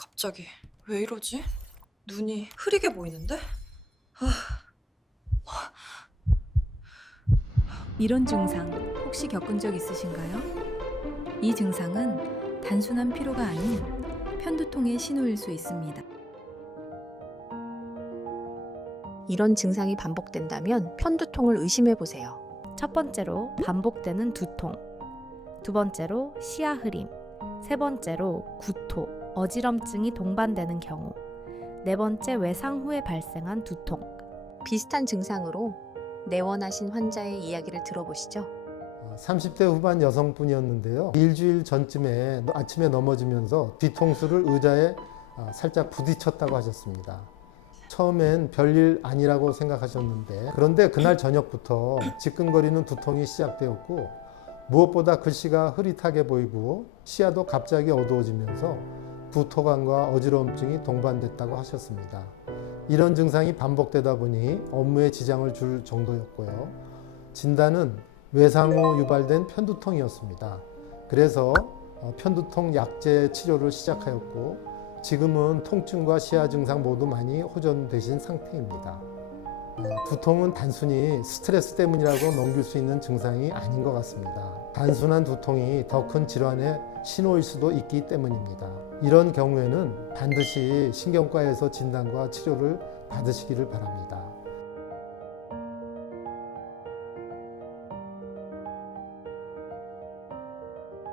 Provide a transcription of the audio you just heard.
갑자기 왜 이러지? 눈이 흐리게 보이는데? 이런 증상 혹시 겪은 적 있으신가요? 이 증상은 단순한 피로가 아닌 편두통의 신호일 수 있습니다. 이런 증상이 반복된다면 편두통을 의심해 보세요. 첫 번째로 반복되는 두통, 두 번째로 시야 흐림, 세 번째로 구토, 어지럼증이 동반되는 경우, 네 번째 외상 후에 발생한 두통. 비슷한 증상으로 내원하신 환자의 이야기를 들어보시죠. 30대 후반 여성분이었는데요. 일주일 전쯤에 아침에 넘어지면서 뒤통수를 의자에 아, 살짝 부딪혔다고 하셨습니다. 처음엔 별일 아니라고 생각하셨는데 그런데 그날 저녁부터 지끈거리는 두통이 시작되었고 무엇보다 글씨가 흐릿하게 보이고 시야도 갑자기 어두워지면서 구토감과 어지러움증이 동반됐다고 하셨습니다. 이런 증상이 반복되다 보니 업무에 지장을 줄 정도였고요. 진단은 외상 후 유발된 편두통이었습니다. 그래서 어, 편두통 약제 치료를 시작하였고 지금은 통증과 시야 증상 모두 많이 호전되신 상태입니다. 어, 두통은 단순히 스트레스 때문이라고 넘길 수 있는 증상이 아닌 것 같습니다. 단순한 두통이 더 큰 질환의 신호일 수도 있기 때문입니다. 이런 경우에는 반드시 신경과에서 진단과 치료를 받으시기를 바랍니다.